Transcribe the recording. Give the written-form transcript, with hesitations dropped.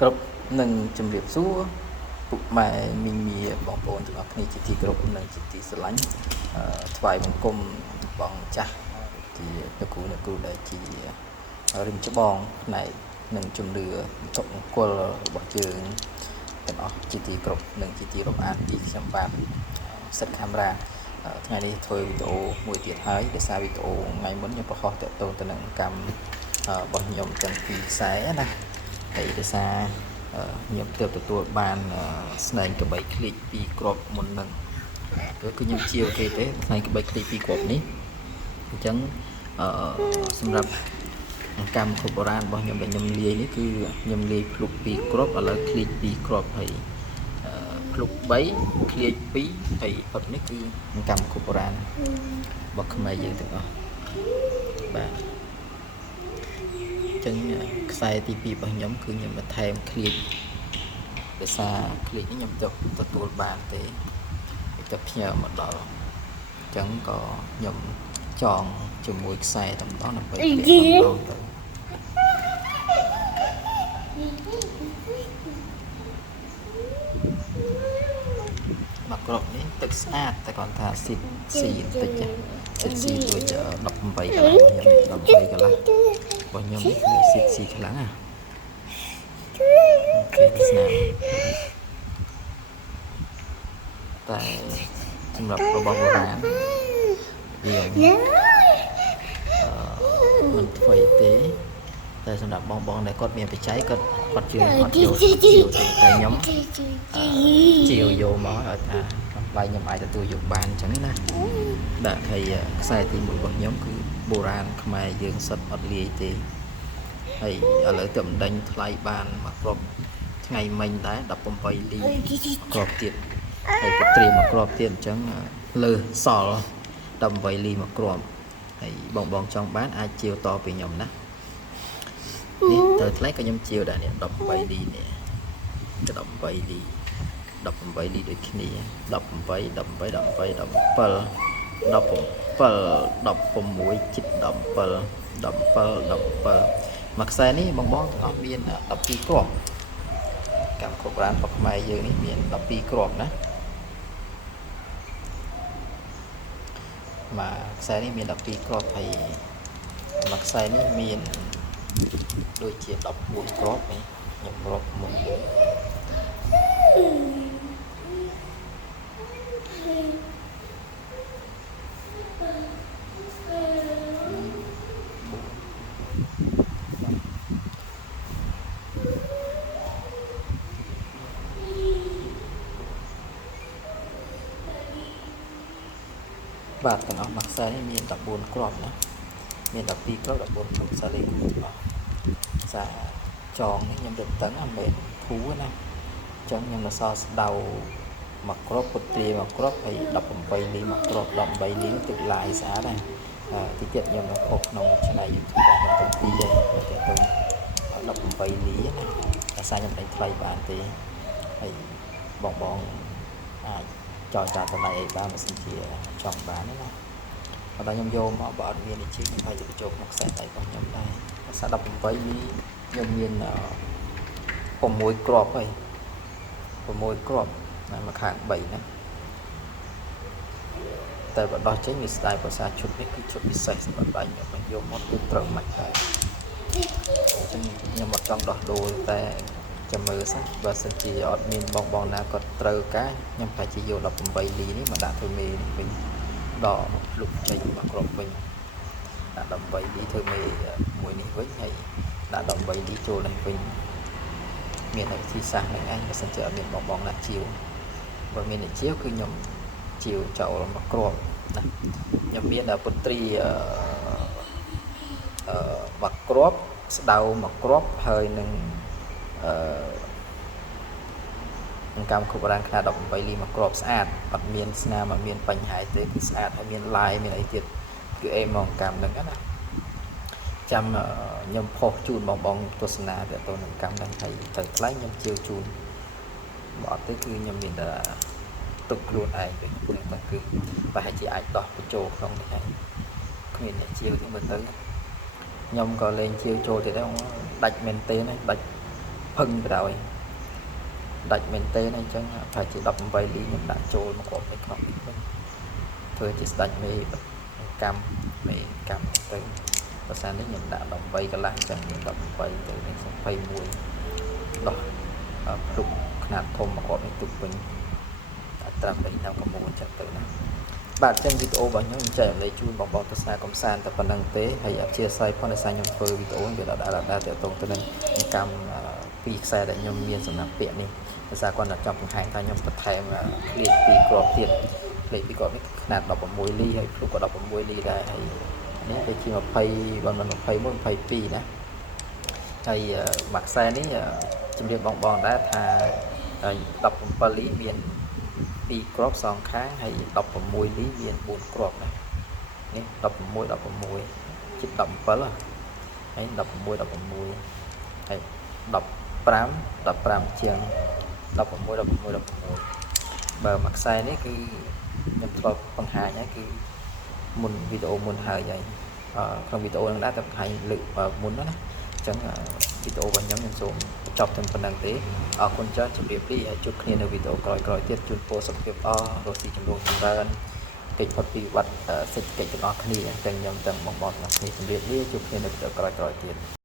គ្រប់នឹងជំរាបសួរពុកម៉ែមីមីបងប្អូនទាំងអស់គ្នាជាទីគោរពនិងជាទីស្រឡាញ់ថ្វាយបង្គំបងចាស់ជាអ្នកគ្រូដែលជារិមច្បងផ្នែកនឹងជំនឿវត្ថុមង្គលរបស់យើងទាំងអស់ជាទីគោរពនិងជាទីរាប់អានពីខ្ញុំបាទសិទ្ធិកាមេរ៉ាថ្ងៃនេះធ្វើវីដេអូមួយទៀតហើយដោយសារវីដេអូថ្ងៃមុនខ្ញុំបង្ហោះតាក់ទងទៅនឹងកម្មរបស់ខ្ញុំទាំងពីរខ្សែណាហើយដោយសារខ្ញុំទើបទទួលបានស្នែងក្បីឃ្លីកពីគ្រាប់មុននឹងគឺខ្ញុំជាវគេទេស្នែងក្បីឃ្លីកពីគ្រាប់នេះអញ្ចឹងសម្រាប់កម្មគ្រប់បុរាណរបស់ខ្ញុំដែលខ្ញុំលាយនេះគឺខ្ញុំលាយភ្លុកពីគ្រាប់ឥឡូវឃ្លីកពីគ្រាប់ហើយភ្លុក3ឃ្លៀក2ហើយផុតនេះគឺកម្មគ្រប់បុរាណរបស់ខ្មែរយើងទាំងអស់បាទចឹងខ្សែទី2របស់ខ្ញុំគឺខ្ញុំបន្ថែមឃ្លៀកភាសាឃ្លៀកនេះខ្ញុំទទួលបានទេទៅផ្ញើមកដល់អញ្ចឹងក៏ខ្ញុំចងជាមួយខ្សែតែម្ដងដើម្បីពាក់ម្ដងទៅមកក្របនេះទឹកស្អាតតែគាត់ថាស៊ីបន្តិចស៊ីដូច18កន្លះខ្ញុំ18កន្លះរបស់ខ្ញុំនេះគឺស៊ីខ្លាំងណាអូខេស្នាមតែសម្រាប់របស់បុរាណវាមិនថ្មីទេតែសម្រាប់បងដែលគាត់មានបច្ច័យគាត់ជឿគាត់យកតែខ្ញុំជាវយកមកឲ្យថាបាយខ្ញុំអាចទទួលយកបានអញ្ចឹងណាដាក់ហើយខ្សែទី1របស់ខ្ញុំគឺបុរាណខ្មែរយើងសិតអត់លាយទេហើយឥឡូវទៅបណ្ដេញថ្លៃបានមកគ្រាប់ថ្ងៃមិញដែរ18លីគ្រាប់ទៀតហើយក៏ត្រៀមមកគ្រាប់ទៀតអញ្ចឹងលើសល់18លីមកគ្រាប់ហើយបងចង់បានអាចជាវតពីខ្ញុំណានេះទៅថ្លៃក៏ខ្ញុំជាវដែរនេះ18លីនេះ18លី18លីដូចគ្នា18 18 18 17 17 16 17 17មួយខ្សែនេះបងទាំងអស់មាន12គ្រាប់កម្មគ្រប់បុរាណរបស់ខ្មែរយើងនេះមាន12គ្រាប់ណាមួយខ្សែនេះមាន12គ្រាប់ហើយមួយខ្សែនេះមានដូចជា14គ្រាប់នេះខ្ញុំរាប់មុនបាទទាំងអស់មួយខ្សែនេះមាន14គ្រាប់ណាមាន12គ្រាប់14គ្រាប់ខ្សែលេខទាំងអស់សាចងនេះខ្ញុំទៅតឹងអត់មែនធូរណាអញ្ចឹងខ្ញុំនៅសល់ស្ដៅមួយគ្រាប់ពុទ្រាមួយគ្រាប់ហើយ18លីមួយគ្រាប់18លីទឹកឡាយស្អាតណាទីទៀតខ្ញុំនៅខុសក្នុងឆ្នៃ YouTube របស់ខ្ញុំទាំងពីរដែរតែទៅ18លីណាតែសារខ្ញុំដេញថ្លៃបានទេហើយបងអាចចរចាតម្លៃអីបានបើសិនជាចង់បានណាបើខ្ញុំយកមកបើអត់មាននេះជិះខ្ញុំអាចទៅបញ្ចូលក្នុងខ្សែដៃរបស់ខ្ញុំដែរភាសា18លីខ្ញុំមាន6គ្រាប់ហើយ6គ្រាប់ណាមួយខាង3ណាតែបើដោះចេញវាស្ដាយភាសាឈុតនេះគឺឈុតពិសេសសម្រាប់ដៃខ្ញុំយកមកទៅត្រូវមិនដែរអញ្ចឹងខ្ញុំអត់ចង់ដោះដូរតែចាំមើលសិនបើសិនជាអត់មានបងណាគាត់ត្រូវការខ្ញុំតែជាយក18លីនេះមកដាក់ធ្វើមេវិញដល់លុបចេញមកគ្រាប់វិញដាក់18លីធ្វើមេមួយនេះវិញហើយដាក់18លីចូលនេះវិញមានវិធីសាស្ត្រហ្នឹងឯងបើសិនជាអត់មានបងណាជាវបើមានអ្នកជាវគឺខ្ញុំជាវចូលមកគ្រាប់ណាខ្ញុំមានពុទ្រីមកគ្រាប់ស្ដៅមកគ្រាប់ហើយនឹងកម្មគ្រប់បុរាណខ្នាត18លីមកគ្រាប់ស្អាតអត់មានស្នាមអត់មានបញ្ហាទេគឺស្អាតហើយមានឡាយមានអីទៀតគឺអេមកកម្មហ្នឹងណាចាំខ្ញុំផុសជូនបងទស្សនាទៅនឹងកម្មហ្នឹងហើយទៅថ្លៃខ្ញុំជាវជូនបើអត់ទេគឺខ្ញុំមានតែទុកខ្លួនឯងទៅខ្ញុំគឺប្រហែលជាអាចដោះបញ្ចូលក្នុងនេះហើយគ្មានអ្នកជាវទេមើលទៅខ្ញុំក៏លេងជាវចូលទៀតដែរដាច់មែនទេណាដាច់ ភឹងទៅដល់ដាច់មែនទេអញ្ចឹងប្រហែលជា18លីខ្ញុំដាក់ចូលមកគ្រាប់នៅក្នុងនេះវិញធ្វើជាស្ដាច់មេកម្មមេកម្មទៅភាសានេះខ្ញុំដាក់18កន្លះអញ្ចឹង18ទៅ21ដោះភ្លុកຂະຫນາດធំមកគ្រាប់នេះទុកវិញត្រឹមតែ9អញ្ចឹងទៅណាបាទអញ្ចឹងវីដេអូរបស់ខ្ញុំចែករំលែកជូនបងប្អូនទស្សនាកំសាន្តតែប៉ុណ្្នឹងទេហើយអធិស្ឋានផងដោយសារខ្ញុំធ្វើវីដេអូវាដដែលតទៅទៅនឹងកម្មពីខ្សែដែលខ្ញុំមានសម្រាប់ពាក្យនេះដោយសារគាត់ចង់បង្ហាញថាខ្ញុំបន្ថែមឃ្លាពីគ្រាប់ទៀតឃ្លាពីគ្រាប់នេះຂະຫນາດ16លីហើយភ្លុកក៏16លីដែរហើយនេះវាជា20បើមិន21 22ណាហើយមួយខ្សែនេះជំរាបបងដែរថា17លីមាន2គ្រាប់សងខាងហើយ16លីមាន4គ្រាប់ណានេះ16ជិត17ហើយ16ហើយ15ជាង16បើមួយខ្សែនេះគឺខ្ញុំធ្លាប់បង្ហាញហើយគឺមុនវីដេអូមុនហើយក្នុងវីដេអូនឹងដែរតែបង្ហាញលើកមុនណាអញ្ចឹងវីដេអូរបស់ខ្ញុំសូមបញ្ចប់តែប៉ុណ្្នឹងទេអរគុណច្រើនជម្រាបលាហើយជួបគ្នានៅវីដេអូក្រោយៗទៀតជូនពរសុខភាពល្អរស់ស៊ីចម្រុងចម្រើនកិច្ចផុតពីវត្តសេដ្ឋកិច្ចទាំងអស់គ្នាទាំងខ្ញុំទាំងបងប្អូនទាំងគ្នាជម្រាបលាជួបគ្នានៅវីដេអូក្រោយៗទៀត